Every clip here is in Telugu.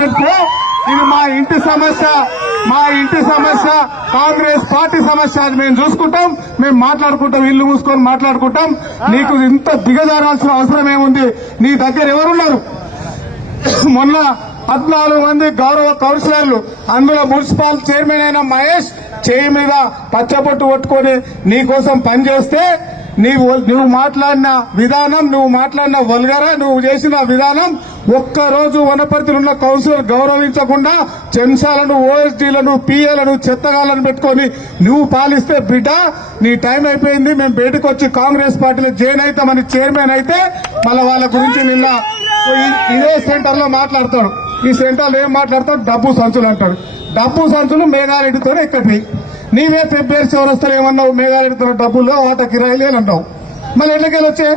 గుర్తుపెట్టుకో, ఇది మా ఇంటి సమస్య, మా ఇంటి సమస్య, కాంగ్రెస్ పార్టీ సమస్య. అది మేము చూసుకుంటాం, మేము మాట్లాడుకుంటాం, ఇల్లు మూసుకొని మాట్లాడుకుంటాం. నీకు ఇంత దిగజారాల్సిన అవసరం ఏముంది? నీ దగ్గర ఎవరున్నారు? మొన్న 14 మంది గౌరవ కౌన్సిలర్లు, అందులో మున్సిపల్ చైర్మన్ అయిన మహేష్ చేయి మీద పచ్చబొట్టు కొట్టుకొని నీకోసం పనిచేస్తే నువ్వు మాట్లాడిన విధానం, నువ్వు మాట్లాడిన వల్గరా, నువ్వు చేసిన విధానం ఒక్కరోజు వనపర్తిలో ఉన్న కౌన్సిలర్ గౌరవించకుండా చెంచాలను, ఓఎస్డీలను, పిఏలను, చెత్తగాలను పెట్టుకొని నువ్వు పాలిస్తే బిడ్డ నీ టైం అయిపోయింది. మేము బయటకు వచ్చి కాంగ్రెస్ పార్టీలో జాయిన్ అవుతామని చైర్మన్ అయితే మళ్ళీ వాళ్ళ గురించి నిన్న ఇదే సెంటర్ లో మాట్లాడతాడు. ఈ సెంటర్ లో ఏం మాట్లాడతాడు? డబ్బు సంచులు అంటాడు. డబ్బు సంచులు మేఘారెడ్డితోనే ఎక్కడి నీవే ఫిబ్రవరి చౌరస్తాలు ఏమన్నావు? మేఘారెడ్డితో డబ్బుల్లో ఆట కిరాయిలే అంటావు. మళ్ళీ ఎట్లకెళ్ళి వచ్చే?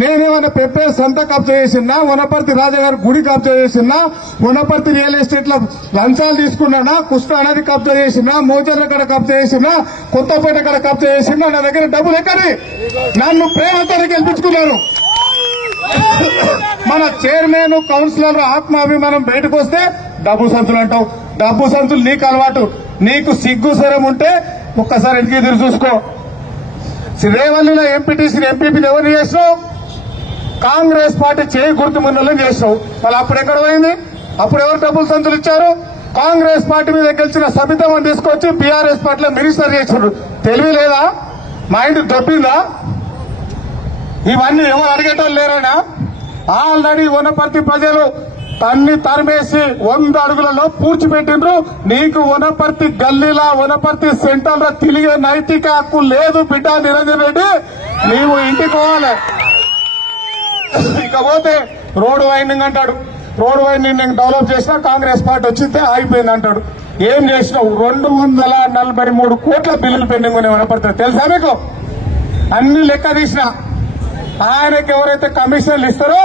నేనేమన్నా పెప్పేరు సంత కబ్జా చేసినా, వనపర్తి రాజాగారి గుడి కబ్జా చేసినా, వనపర్తి రియల్ ఎస్టేట్ లో లంచాలు తీసుకున్నానా, కృష్ణా నది కబ్జా చేసినా, మోచర్ల కడ కబ్జా చేసినా, కొత్తపేట కడ కబ్జా చేసినా, నా దగ్గర డబ్బులు ఎక్కడి? నన్ను ప్రేమతో గెలిపించుకున్నారు. మన చైర్మన్, కౌన్సిలర్ ఆత్మాభిమానం బయటకు వస్తే డబ్బు సంచులు అంటావు. డబ్బు సంచులు నీకు అలవాటు. నీకు సిగ్గు సరం ఉంటే ఒక్కసారి ఇంటికి ఎదురు చూసుకో. రేవల్లిలో ఎంపీటీసీ, ఎంపీపీని ఎవరు చేసినావు? కాంగ్రెస్ పార్టీ చేయి గుర్తు ముందు చేసినావు. మళ్ళీ అప్పుడు ఎక్కడ పోయింది? అప్పుడు ఎవరు డబ్బులు సంచులు ఇచ్చారు? కాంగ్రెస్ పార్టీ మీద గెలిచిన సబితమ్మని తీసుకొచ్చి బీఆర్ఎస్ పార్టీలో మినిస్టర్ చేశారు. తెలివి లేదా? మైండ్ దొబ్బిందా? ఇవన్నీ ఎవరు అడిగేటోళ్ళు లేరైనా? ఆల్రెడీ వనపర్తి ప్రజలు తన్ని తరిమేసి 100 అడుగులలో పూడ్చిపెట్టిండ్రు. నీకు వనపర్తి గల్లీలా, వనపర్తి సెంటర్ లో తిరిగే నైతిక హక్కు లేదు బిడ్డ నిరంజన్ రెడ్డి. నీవు ఇంటికి పోవాలి. ఇకపోతే రోడ్డు వైండింగ్ అంటాడు. రోడ్డు వైండింగ్ డెవలప్ చేసినా కాంగ్రెస్ పార్టీ వచ్చితే ఆగిపోయింది అంటాడు. ఏం చేసినావు? 243 కోట్ల బిల్లులు పెండింగ్ ఉన్నాయి వనపర్తి. తెలుసా మీకు? అన్ని లెక్క తీసిన ఆయనకి ఎవరైతే కమిషన్లు ఇస్తారో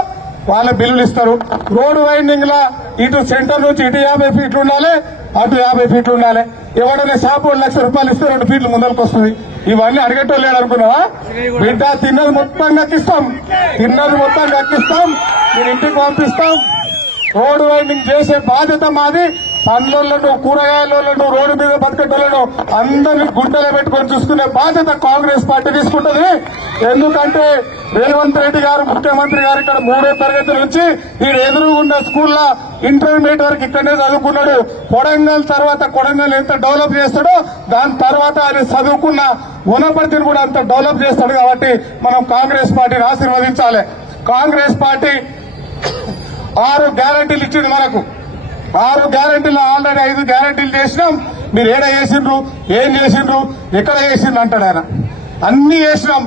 వాళ్ళ బిల్లులు ఇస్తారు. రోడ్డు వైండింగ్ లా ఇటు సెంటర్ నుంచి ఇటు 50 ఫీట్లు ఉండాలి, అటు 50 ఫీట్లు ఉండాలి. ఎవడైనా షాపు 1 లక్ష రూపాయలు ఇస్తే 2 ఫీట్లు ముందరకు వస్తుంది. ఇవన్నీ అడిగేటోళ్ళు లేడు అనుకున్నావా? బిడ్డ తిన్నది మొత్తం కక్కిస్తాం, తిన్నది మొత్తం కక్కిస్తాం, నేను ఇంటికి పంపిస్తాం. రోడ్డు వైండింగ్ చేసే బాధ్యత మాది. పండ్లను, కూరగాయలను, రోడ్డు మీద బతికేటోళ్లను అందరినీ గుంటలో పెట్టుకొని చూసుకునే బాధ్యత కాంగ్రెస్ పార్టీ తీసుకుంటది. ఎందుకంటే రేవంత్ రెడ్డి గారు, ముఖ్యమంత్రి గారు ఇక్కడ 3వ తరగతి నుంచి ఈ ఎదురు ఉన్న స్కూల్లో ఇంటర్మీడియట్ వరకు ఇక్కడనే చదువుకున్నాడు. కొడంగల్ తర్వాత కొడంగల్ ఎంత డెవలప్ చేస్తాడో దాని తర్వాత ఆయన చదువుకున్న వనపర్తిని కూడా అంత డెవలప్ చేస్తాడు. కాబట్టి మనం కాంగ్రెస్ పార్టీని ఆశీర్వదించాలి. కాంగ్రెస్ పార్టీ 6 గ్యారంటీలు ఇచ్చింది మనకు. 6 గ్యారంటీలు ఆల్రెడీ 5 గ్యారంటీలు చేసినాం. మీరు ఏడ చేసిండ్రు, ఏం చేసిండ్రు, ఎక్కడ చేసిండ్రు అంటాడు ఆయన. అన్ని చేసినాం.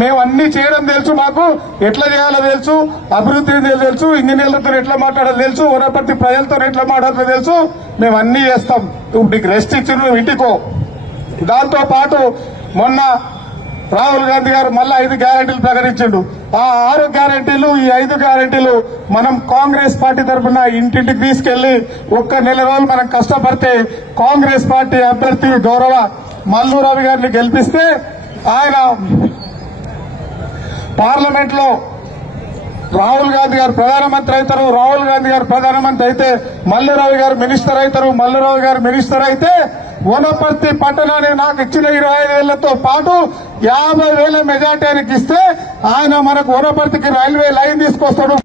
మేము అన్ని చేయడం తెలుసు, మాకు ఎట్లా చేయాలో తెలుసు, అభివృద్ధి తెలుసు, ఇంజనీర్లతో ఎట్లా మాట్లాడాలో తెలుసు, వనపర్తి ప్రజలతో ఎట్లా మాట్లాడాలో తెలుసు. మేము అన్ని చేస్తాం. నువ్వు నీకు రెస్ట్ ఇచ్చిండ్రు, నువ్వు ఇంటికో. దాంతో పాటు మొన్న రాహుల్ గాంధీ గారు మళ్ళా 5 గ్యారంటీలు ప్రకటించిండు. ఆ 6 గ్యారంటీలు, ఈ 5 గ్యారంటీలు మనం కాంగ్రెస్ పార్టీ తరఫున ఇంటింటికి తీసుకెళ్లి 1 నెల రోజులు మనం కష్టపడితే కాంగ్రెస్ పార్టీ అభ్యర్థి గౌరవ మల్లు రవి గారిని గెలిపిస్తే ఆయన పార్లమెంట్ లో రాహుల్ గాంధీ గారు ప్రధానమంత్రి అవుతారు. రాహుల్ గాంధీ గారు ప్రధానమంత్రి అయితే మల్లు రవి గారు మినిస్టర్ అవుతారు. మల్లు రవి గారు మినిస్టర్ అయితే వనపర్తి పట్టణాన్ని నాకు ఇచ్చిన 25,000తో పాటు 50,000 మెజార్టీ ఆయనకి ఇస్తే ఆయన మనకు వనపర్తికి రైల్వే లైన్ తీసుకొస్తాడు.